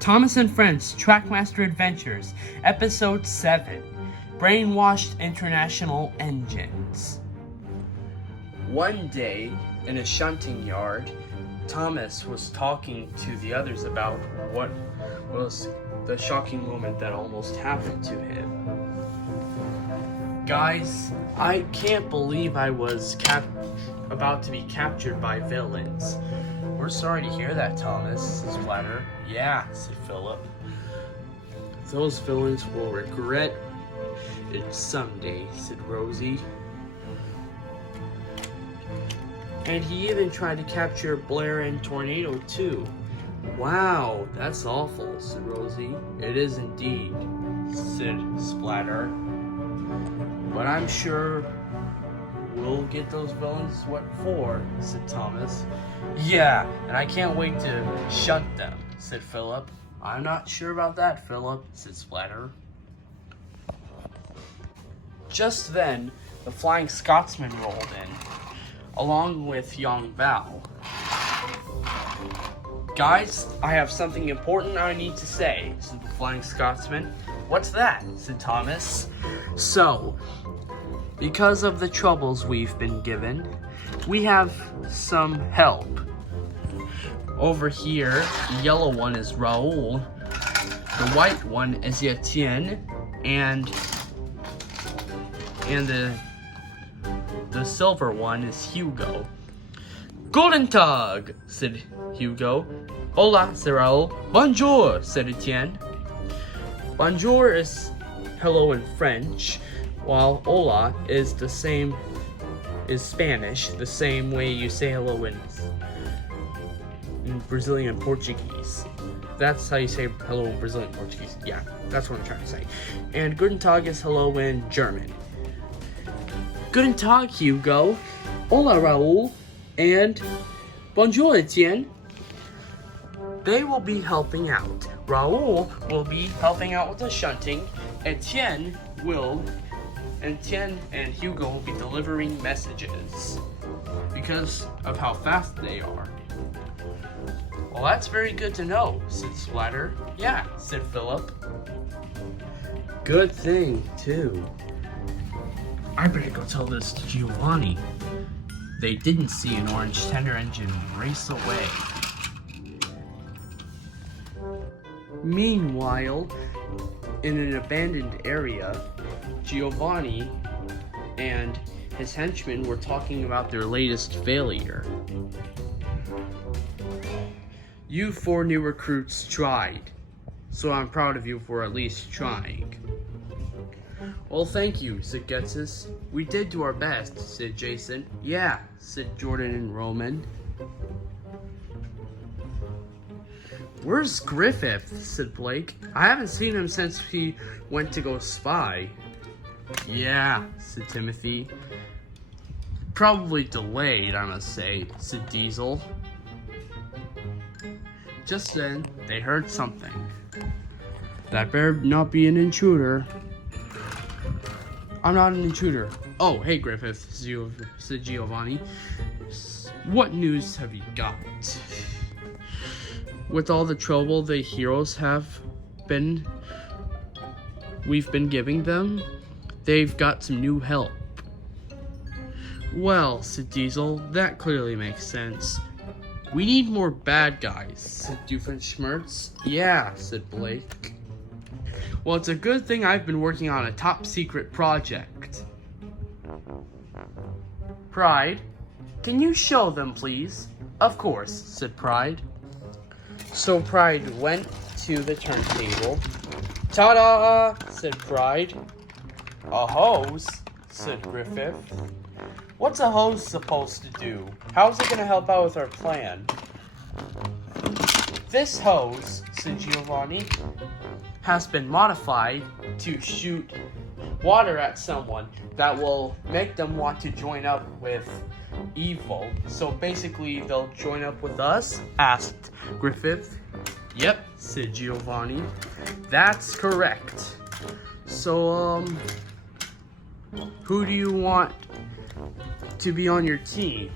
Thomas and Friends Trackmaster Adventures, Episode 7, Brainwashed International Engines. One day, in a shunting yard, Thomas was talking to the others about what was the shocking moment that almost happened to him. Guys, I can't believe I was about to be captured by villains. We're sorry to hear that, Thomas, said Splatter. Yeah, said Philip. Those villains will regret it someday, said Rosie. And he even tried to capture Blair and Tornado, too. Wow, that's awful, said Rosie. It is indeed, said Splatter. But I'm sure we'll get those villains what for, said Thomas. Yeah, and I can't wait to shunt them, said Philip. I'm not sure about that, Philip, said Splatter. Just then, the Flying Scotsman rolled in, along with young Val. Guys, I have something important I need to say, said the Flying Scotsman. What's that? Said Thomas. So, because of the troubles we've been given, we have some help. Over here, the yellow one is Raoul, the white one is Etienne, and the silver one is Hugo. Guten Tag, said Hugo. Hola, said Raoul. Bonjour, said Etienne. Bonjour is hello in French, while hola is Spanish, the same way you say hello in Brazilian Portuguese. That's how you say hello in Brazilian Portuguese. Yeah, that's what I'm trying to say. And Guten Tag is hello in German. Guten Tag, Hugo. Hola, Raoul. And bonjour, Etienne. They will be helping out. Raoul will be helping out with the shunting. Etienne and Hugo will be delivering messages because of how fast they are. Well, that's very good to know, said Splatter. Yeah, said Philip. Good thing, too. I better go tell this to Giovanni. They didn't see an orange tender engine race away. Meanwhile, in an abandoned area, Giovanni and his henchmen were talking about their latest failure. You 4 new recruits tried, so I'm proud of you for at least trying. Well, thank you, said Getsus. We did do our best, said Jason. Yeah, said Jordan and Roman. Where's Griffith? Said Blake. I haven't seen him since he went to go spy. Yeah, said Timothy. Probably delayed, I must say, said Diesel. Just then, they heard something. That better not be an intruder. I'm not an intruder. Oh, hey Griffith, said Giovanni. What news have you got? With all the trouble the heroes we've been giving them, they've got some new help. Well, said Diesel, that clearly makes sense. We need more bad guys, said Doofenshmirtz. Yeah, said Blake. Well, it's a good thing I've been working on a top secret project. Pride, can you show them, please? Of course, said Pride. So Pride went to the turntable. Ta-da, said Pride. A hose, said Griffith. What's a hose supposed to do? How's it gonna help out with our plan? This hose, said Giovanni, has been modified to shoot water at someone that will make them want to join up with evil. So basically, they'll join up with us? Asked Griffith. Yep, said Giovanni. That's correct. So, who do you want to be on your team?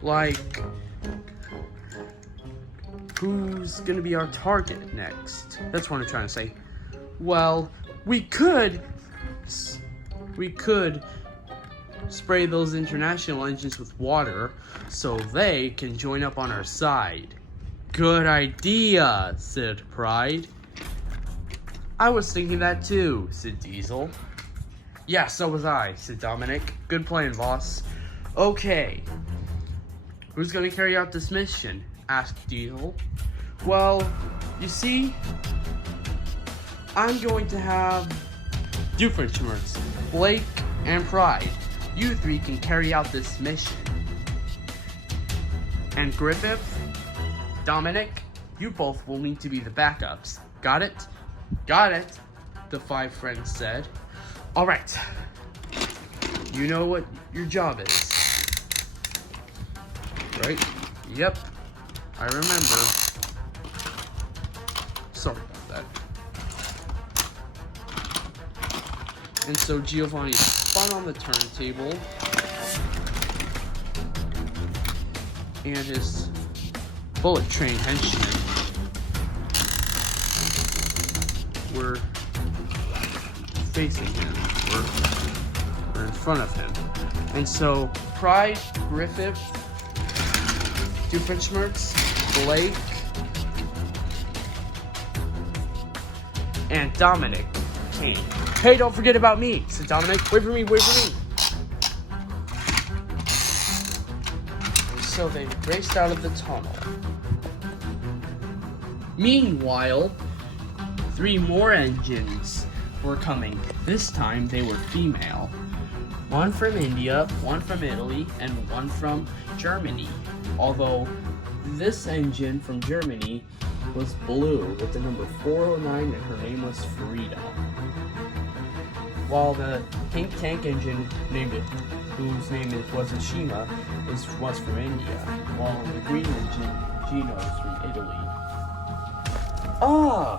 Like, who's gonna be our target next? That's what I'm trying to say. Well, we could spray those international engines with water so they can join up on our side. Good idea, said Pride. I was thinking that too, said Diesel. Yeah, so was I, said Dominic. Good plan, boss. Okay. Who's gonna carry out this mission? Asked Diesel. Well, you see, I'm going to have Doofenshmirtz, Blake, and Pride. You three can carry out this mission. And Griffith, Dominic, you both will need to be the backups. Got it? Got it, the 5 friends said. Alright. You know what your job is. Right? Yep. I remember. Sorry about that. And so Giovanni spun on the turntable. And his bullet train henchmen were facing him, or in front of him. And so Pride, Griffith, Doofenshmirtz, Blake, and Dominic came. Hey, don't forget about me, said Dominic. Wait for me, wait for me. So they raced out of the tunnel. Meanwhile, 3 more engines were coming. This time they were female. 1 from India, 1 from Italy, and 1 from Germany. Although this engine from Germany was blue with the number 409 and her name was Frida. While the pink tank engine whose name was Ashima was from India. While the green engine, Gino, is from Italy. Ah!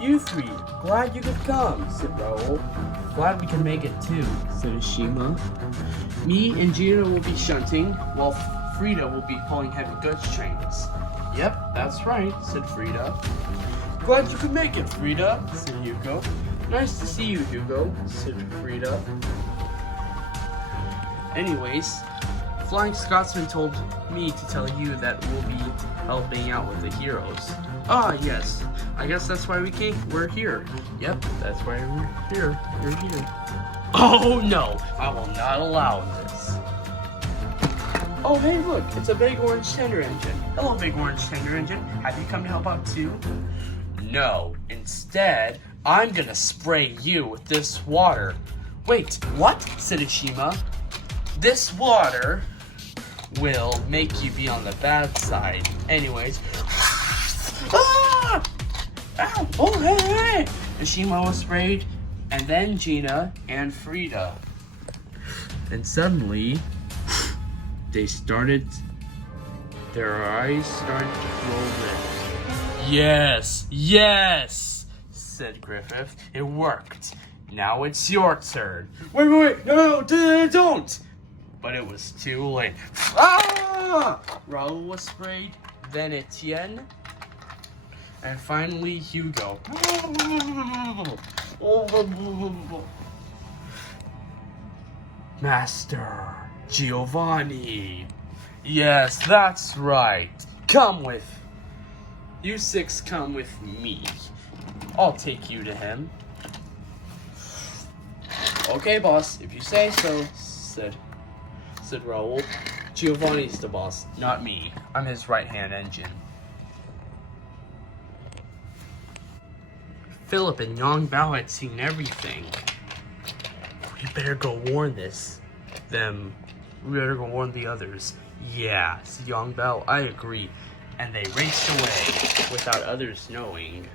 You 3, glad you could come, said Raoul. Glad we can make it too, said Ashima. Me and Gino will be shunting, while Frida will be pulling heavy goods trains. Yep, that's right, said Frida. Glad you could make it, Frida, said Hugo. Nice to see you, Hugo, said Frida. Anyways, Flying Scotsman told me to tell you that we'll be helping out with the heroes. Ah, yes. I guess that's why we're here. Yep, that's why we're here. You're here. Oh no, I will not allow this. Oh hey look, it's a big orange tender engine. Hello big orange tender engine. Have you come to help out too? No, instead, I'm gonna spray you with this water. Wait, what? Said Ashima. This water will make you be on the bad side. Anyways. Ah! Ow! Oh, hey! Ashima was sprayed, and then Gina and Frida. And suddenly, their eyes started to grow red. Yes! Yes! Said Griffith. It worked. Now it's your turn. Wait, no, don't! But it was too late. Ah! Raoul was sprayed, then Etienne, and finally Hugo. Master Giovanni. Yes, that's right. You 6 come with me. I'll take you to him. Okay, boss, if you say so, said Raoul. Giovanni's the boss, not me. I'm his right-hand engine. Philip and Yang Bao had seen everything. We better go warn them. We better go warn the others. Yeah, said Yang Bao, I agree. And they raced away without others knowing.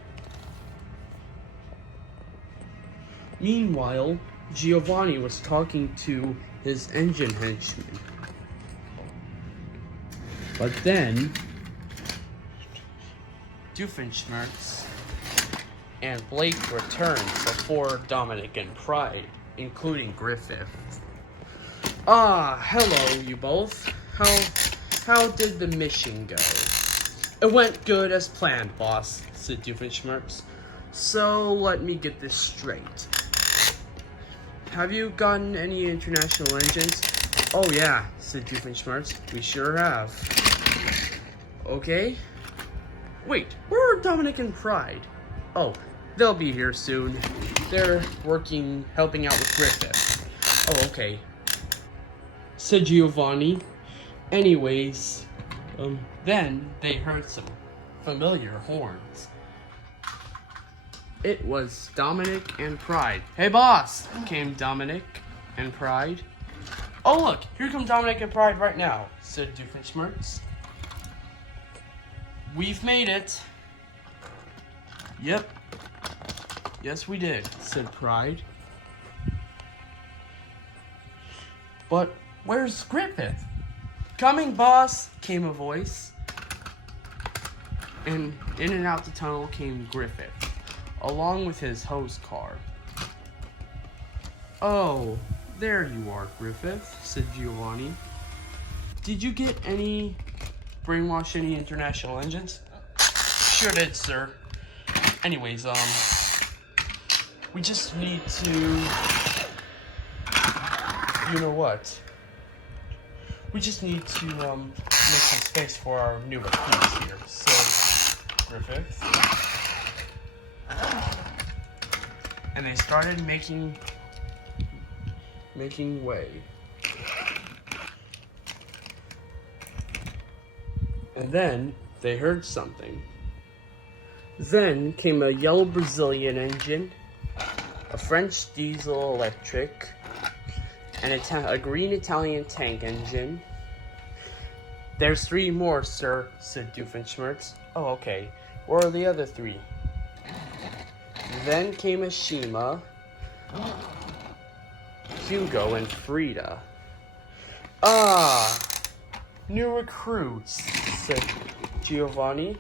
Meanwhile, Giovanni was talking to his engine henchman. But then, Doofenshmirtz and Blake returned before Dominic and Pride, including Griffith. Ah, hello, you both. How did the mission go? It went good as planned, boss, said Doofenshmirtz. So let me get this straight. Have you gotten any international engines? Oh yeah, said Doofenshmirtz. We sure have. Okay. Wait, where are Dominic and Pride? Oh, they'll be here soon. They're helping out with Griffith. Oh, okay, said Giovanni. Anyways, then they heard some familiar horns. It was Dominic and Pride. Hey, boss, came Dominic and Pride. Oh, look, here come Dominic and Pride right now, said Doofenshmirtz. We've made it. Yep. Yes, we did, said Pride. But where's Griffith? Coming, boss, came a voice. And in and out the tunnel came Griffith, along with his hose car. Oh, there you are, Griffith, said Giovanni. Did you get any Brainwashed any international engines? Sure did, sir. Anyways, we just need to, you know what? We just need to, make some space for our new recruits here, said Griffith. And they started making way. And then they heard something. Then came a yellow Brazilian engine, a French diesel electric, and a green Italian tank engine. There's 3 more, sir, said Doofenshmirtz. Oh, okay. Where are the other 3? Then came a Shima, Hugo, and Frida. Ah, new recruits, said Giovanni.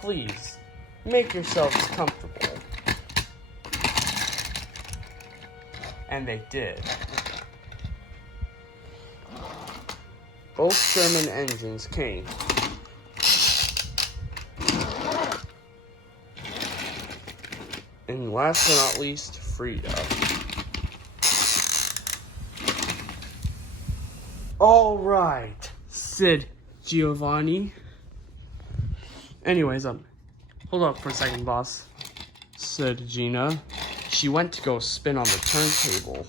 Please, make yourselves comfortable. And they did. Both German engines came. And last but not least, Frida. All right, said Giovanni. Anyways, hold up for a second, boss, said Gina. She went to go spin on the turntable.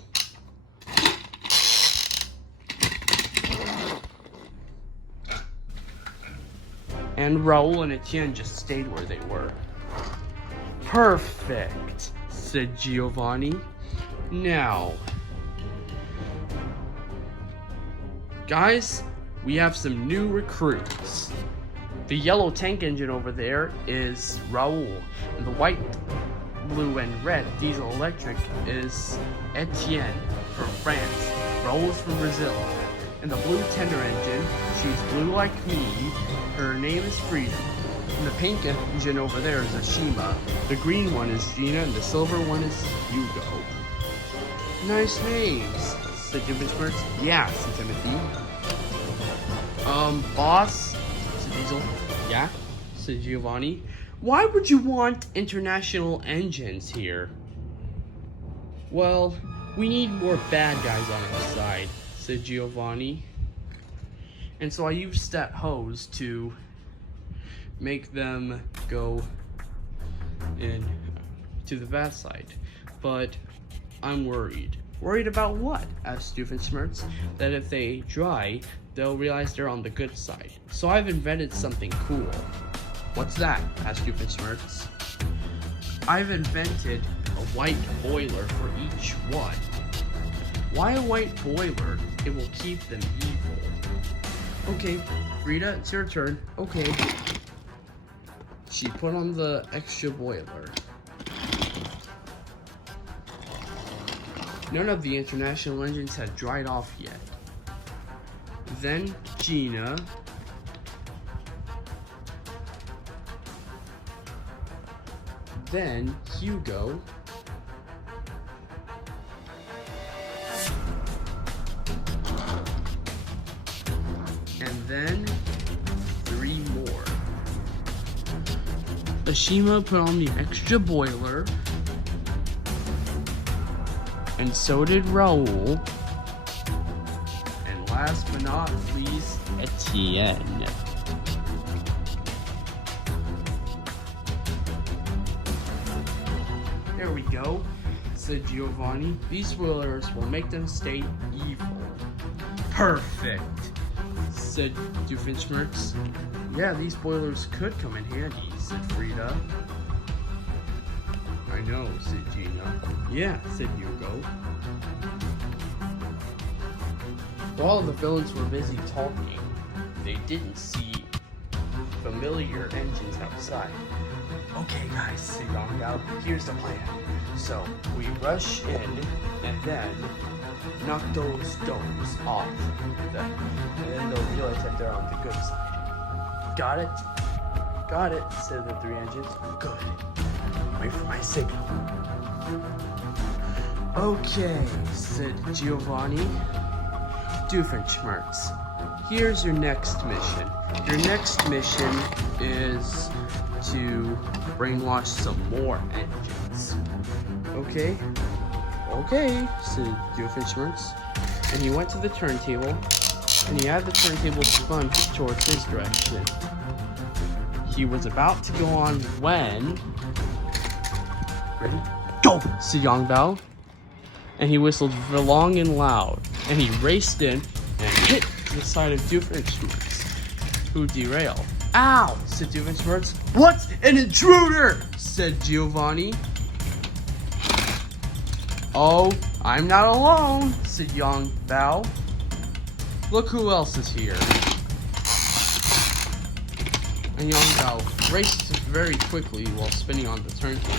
And Raoul and Etienne just stayed where they were. Perfect, said Giovanni. Now, guys, we have some new recruits. The yellow tank engine over there is Raoul, and the white, blue, and red diesel electric is Etienne from France. Raoul's from Brazil. And the blue tender engine, she's blue like me, her name is Freedom. And the pink engine over there is Ashima. The green one is Gina, and the silver one is Hugo. Nice names, said Doofenshmirtz. Yeah, said Timothy. Boss, said Diesel. Yeah, said Giovanni. Why would you want international engines here? Well, we need more bad guys on our side, said Giovanni. And so I used that hose to make them go in to the bad side. But I'm worried. Worried about what? Asked Doofenshmirtz. That if they dry, they'll realize they're on the good side. So I've invented something cool. What's that? Asked Doofenshmirtz. I've invented a white boiler for each one. Why a white boiler? It will keep them evil. Okay, Frida, it's your turn. Okay. She put on the extra boiler. None of the international engines had dried off yet. Then Gina. Then Hugo. And then 3 Ashima put on the extra boiler. And so did Raul. And last but not least, Etienne. There we go, said Giovanni. These boilers will make them stay evil. Perfect, said Doofenshmirtz. Yeah, these boilers could come in handy, said Frida. I know, said Gina. Yeah, said Hugo. While the villains were busy talking, they didn't see familiar engines outside. Okay guys, said Yongao, here's the plan. So, we rush in and then knock those domes off them. And then they'll realize that they're on the good side. Got it? Got it, said the three engines. Good. Wait for my signal. Okay, said Giovanni. Doofenshmirtz, here's your next mission. Your next mission is to brainwash some more engines. Okay? Okay, said Doofenshmirtz. And he went to the turntable, and he had the turntable spun towards his direction. He was about to go on when... Ready? Go! said Yongbao. And he whistled long and loud. And he raced in and hit the side of Doofenshmirtz, who derailed. Ow! said Doofenshmirtz. What's an intruder? said Giovanni. Oh, I'm not alone, said Yongbao. Look who else is here. And Yongbao raced very quickly while spinning on the turntable.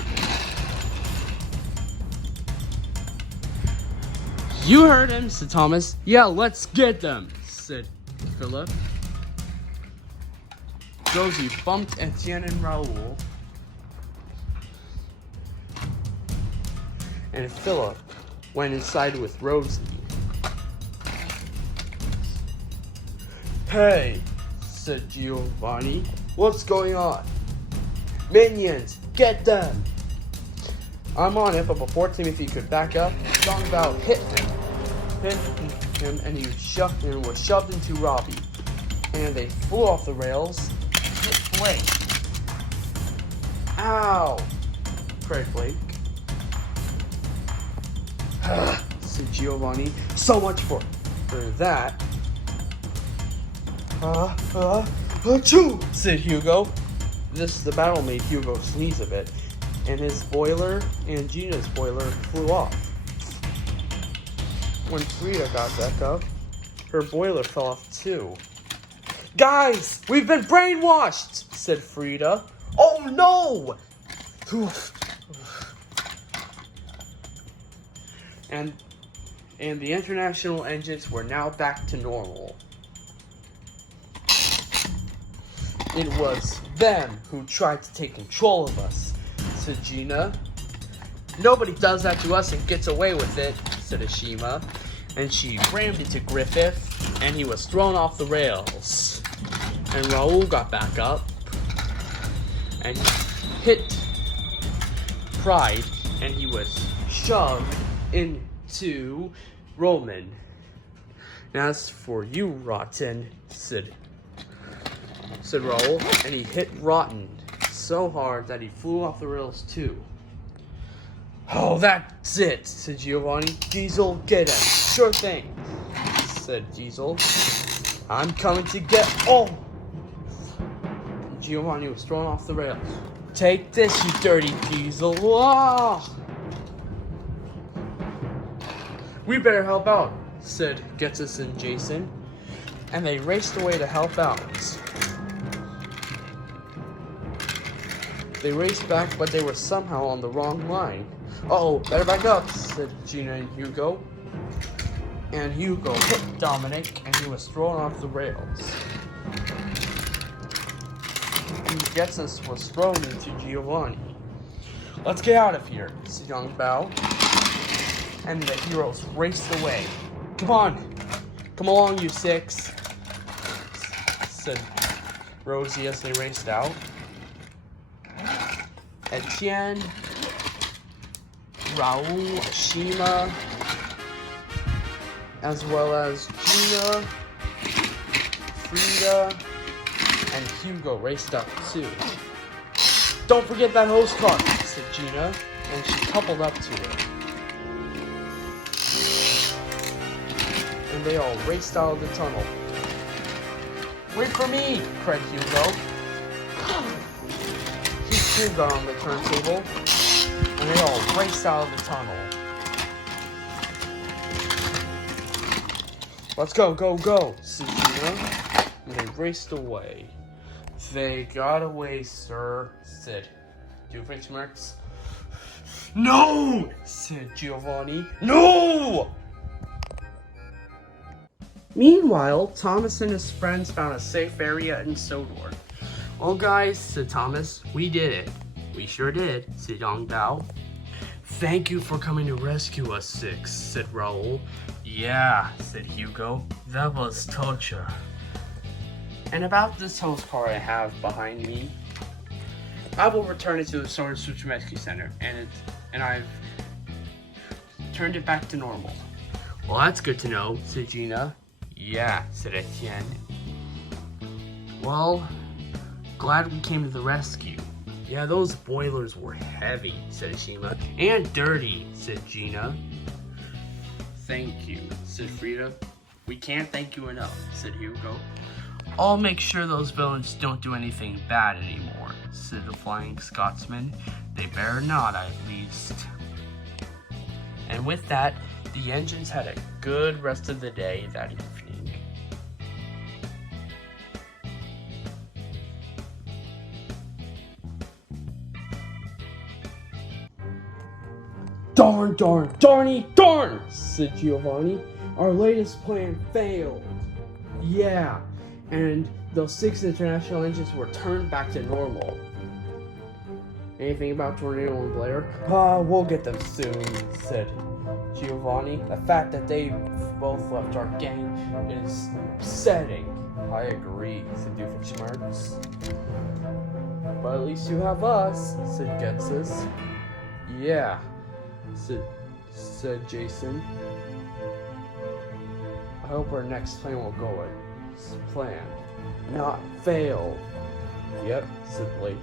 You heard him, said Thomas. Yeah, let's get them, said Philip. Rosie bumped Etienne and Raoul. And Philip went inside with Rosie. Hey, said Giovanni. What's going on? Minions, get them! I'm on it, but before Timothy could back up, Yongbao hit him, and he was shoved into Robbie. And they flew off the rails, hit Blake. Ow! cried Blake. Said Giovanni. So much for that. Achoo! Said Hugo. The battle made Hugo sneeze a bit, and his boiler and Gina's boiler flew off. When Frida got back up, her boiler fell off too. Guys, we've been brainwashed, said Frida. Oh no! And the international engines were now back to normal. It was them who tried to take control of us, said Gina. Nobody does that to us and gets away with it, said Ashima. And she rammed into Griffith, and he was thrown off the rails. And Raoul got back up, and hit Pride, and he was shoved into Roman. And as for you, Rotten, said Raoul, and he hit Rotten so hard that he flew off the rails too. Oh, that's it, said Giovanni. Diesel, get him. Sure thing, said Diesel. I'm coming to get... Oh! Giovanni was thrown off the rails. Take this, you dirty Diesel. Ah! We better help out, said Getsus and Jason. And they raced away to help out. They raced back, but they were somehow on the wrong line. Uh-oh, better back up, said Gina and Hugo. And Hugo hit Dominic, and he was thrown off the rails. And Getsus was thrown into Giovanni. Let's get out of here, said Yongbao. And the heroes raced away. Come on, come along, you six, said Rosie as they raced out. Etienne, Raul, Shima, as well as Gina, Frida, and Hugo raced up too. Don't forget that hose car, said Gina, and she coupled up to it. And they all raced out of the tunnel. Wait for me, cried Hugo. He screamed on the turntable, and they all raced out of the tunnel. Let's go, go, go, said Gina, and they raced away. They got away, sir, said Doofenshmirtz. No, said Giovanni. No! Meanwhile, Thomas and his friends found a safe area in Sodor. Well, guys, said Thomas, we did it. We sure did, said Yang Bao. Thank you for coming to rescue us, Six, said Raoul. Yeah, said Hugo. That was torture. And about this hose car I have behind me, I will return it to the Sword Switch Rescue Center, and I've turned it back to normal. Well, that's good to know, said Gina. Yeah, said Etienne. Well, glad we came to the rescue. Yeah, those boilers were heavy, said Shima. And dirty, said Gina. Thank you, said Frida. We can't thank you enough, said Hugo. I'll make sure those villains don't do anything bad anymore, said the Flying Scotsman. They better not, at least. And with that, the engines had a good rest of the day that evening. Darn, darn, darny, darn, said Giovanni. Our latest plan failed. Yeah, and those 6 international engines were turned back to normal. Anything about Tornado and Blair? We'll get them soon, said Giovanni. The fact that they both left our gang is upsetting. I agree, said Doofenshmirtz. But at least you have us, said Getsus. Yeah, said Jason. I hope our next plan will go as planned, not fail. Yep, said Blake.